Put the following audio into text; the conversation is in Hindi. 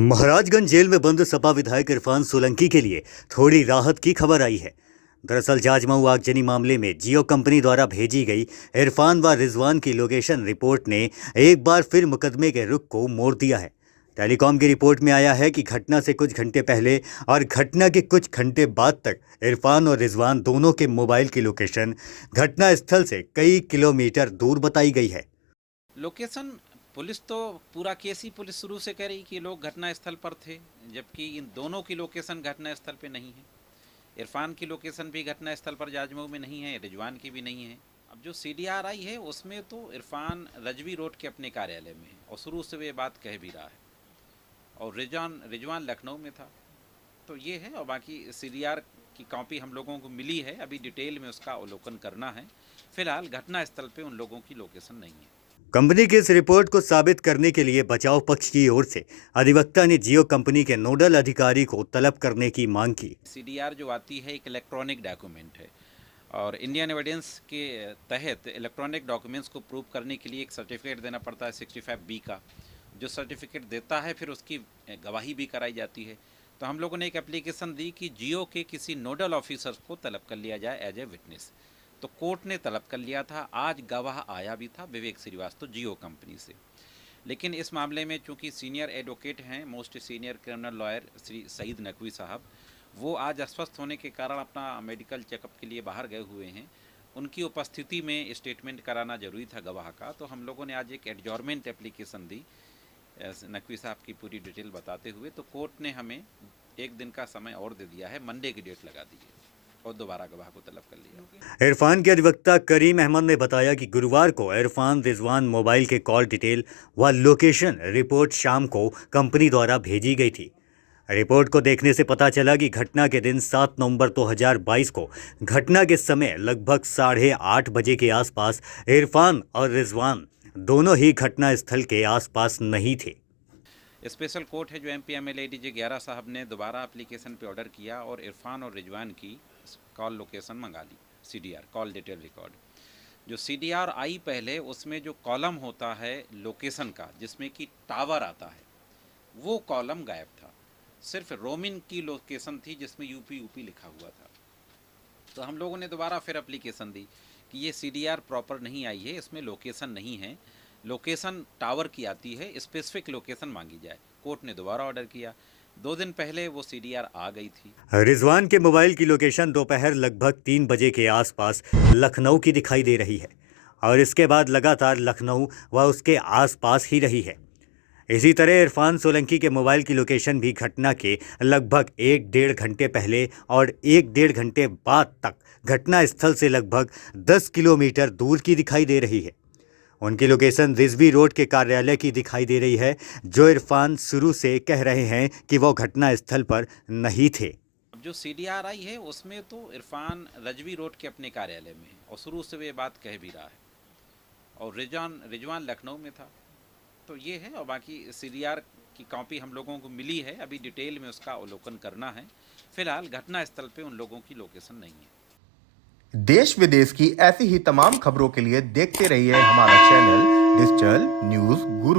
महाराजगंज जेल में बंद सपा विधायक इरफान सोलंकी के लिए थोड़ी राहत की खबर आई है। दरअसल जाजमऊ आगजनी मामले में जियो कंपनी द्वारा भेजी गई इरफान व रिजवान की लोकेशन रिपोर्ट ने एक बार फिर मुकदमे के रुख को मोड़ दिया है। टेलीकॉम की रिपोर्ट में आया है कि घटना से कुछ घंटे पहले और घटना के कुछ घंटे बाद तक इरफान और रिजवान दोनों के मोबाइल की लोकेशन घटना स्थल से कई किलोमीटर दूर बताई गई है। लोकेशन पुलिस तो पूरा केस ही पुलिस शुरू से कह रही कि लोग घटना स्थल पर थे, जबकि इन दोनों की लोकेशन घटना स्थल पे नहीं है। इरफान की लोकेशन भी घटना स्थल पर जाजमऊ में नहीं है, रिजवान की भी नहीं है। अब जो सीडीआर आई है उसमें तो इरफान रजवी रोड के अपने कार्यालय में है और शुरू से वे बात कह भी रहा है, और रिजवान लखनऊ में था। तो ये है, और बाकी सीडीआर की कॉपी हम लोगों को मिली है, अभी डिटेल में उसका अवलोकन करना है। फिलहाल घटना स्थल पे उन लोगों की लोकेशन नहीं है। कंपनी की इस रिपोर्ट को साबित करने के लिए बचाव पक्ष की ओर से अधिवक्ता ने जियो कंपनी के नोडल अधिकारी को तलब करने की मांग की। सीडीआर जो आती है एक इलेक्ट्रॉनिक डॉक्यूमेंट है, और इंडियन एविडेंस के तहत इलेक्ट्रॉनिक डॉक्यूमेंट्स को प्रूव करने के लिए एक सर्टिफिकेट देना पड़ता है 65B का। जो सर्टिफिकेट देता है फिर उसकी गवाही भी कराई जाती है। तो हम लोगों ने एक एप्लीकेशन दी कि जियो के किसी नोडल ऑफिसर को तलब कर लिया जाए एज ए विटनेस। तो कोर्ट ने तलब कर लिया था। आज गवाह आया भी था विवेक श्रीवास्तव जियो कंपनी से। लेकिन इस मामले में चूंकि सीनियर एडवोकेट हैं, most senior criminal lawyer Shri Saeed Naqvi साहब, वो आज अस्वस्थ होने के कारण अपना मेडिकल चेकअप के लिए बाहर गए हुए हैं। उनकी उपस्थिति में स्टेटमेंट कराना जरूरी था गवाह का। तो हम लोगों ने आज एक एडजॉर्नमेंट एप्लीकेशन दी नकवी साहब की पूरी डिटेल बताते हुए। तो कोर्ट ने हमें एक दिन का समय और दे दिया है, मंडे की डेट लगा दी है, और दोबारा गवाह को तलब कर लिया। इरफान के अधिवक्ता करीम अहमद ने बताया कि गुरुवार को इरफान रिजवान मोबाइल के कॉल डिटेल व लोकेशन रिपोर्ट शाम को कंपनी द्वारा भेजी गई थी। रिपोर्ट को देखने से पता चला कि घटना के दिन 7 नवंबर 2022 को घटना के समय लगभग 8:30 बजे के आसपास इरफान और रिजवान दोनों ही घटना स्थल के आसपास नहीं थे। स्पेशल कोर्ट है जो MP MLA ADJ 11 साहब ने दोबारा एप्लीकेशन पे ऑर्डर किया और इरफान और रिजवान की कॉल लोकेशन मंगा ली, CDR कॉल डिटेल रिकॉर्ड। जो CDR आई पहले, उसमें जो कॉलम होता है लोकेशन का जिसमें कि टावर आता है, वो कॉलम गायब था। सिर्फ रोमिन की लोकेशन थी जिसमें UP लिखा हुआ था। तो हम लोगों ने दोबारा फिर एप्लीकेशन दी कि ये CDR प्रॉपर नहीं आई है, इसमें लोकेशन नहीं है, लोकेशन टावर की आती है, स्पेसिफिक लोकेशन मांगी जाए। कोर्ट ने दोबारा ऑर्डर किया। 2 दिन पहले वो CDR आ गई थी। रिजवान के मोबाइल की लोकेशन दोपहर लगभग 3 बजे के आसपास लखनऊ की दिखाई दे रही है और इसके बाद लगातार लखनऊ व उसके आसपास ही रही है। इसी तरह इरफान सोलंकी के मोबाइल की लोकेशन भी घटना के लगभग 1-1.5 घंटे पहले और 1-1.5 घंटे बाद तक घटना स्थल से लगभग 10 किलोमीटर दूर की दिखाई दे रही है। उनकी लोकेशन रिजवी रोड के कार्यालय की दिखाई दे रही है, जो इरफान शुरू से कह रहे हैं कि वो घटना स्थल पर नहीं थे। अब जो CDR आई है उसमें तो इरफान रजवी रोड के अपने कार्यालय में है, और शुरू से वे बात कह भी रहा है, और रिजवान लखनऊ में था। तो ये है, और बाकी CDR की कॉपी हम लोगों को मिली है, अभी डिटेल में उसका अवलोकन करना है। फिलहाल घटना स्थल पे उन लोगों की लोकेशन नहीं है। देश विदेश की ऐसी ही तमाम खबरों के लिए देखते रहिए हमारा चैनल डिजिटल न्यूज गुरु।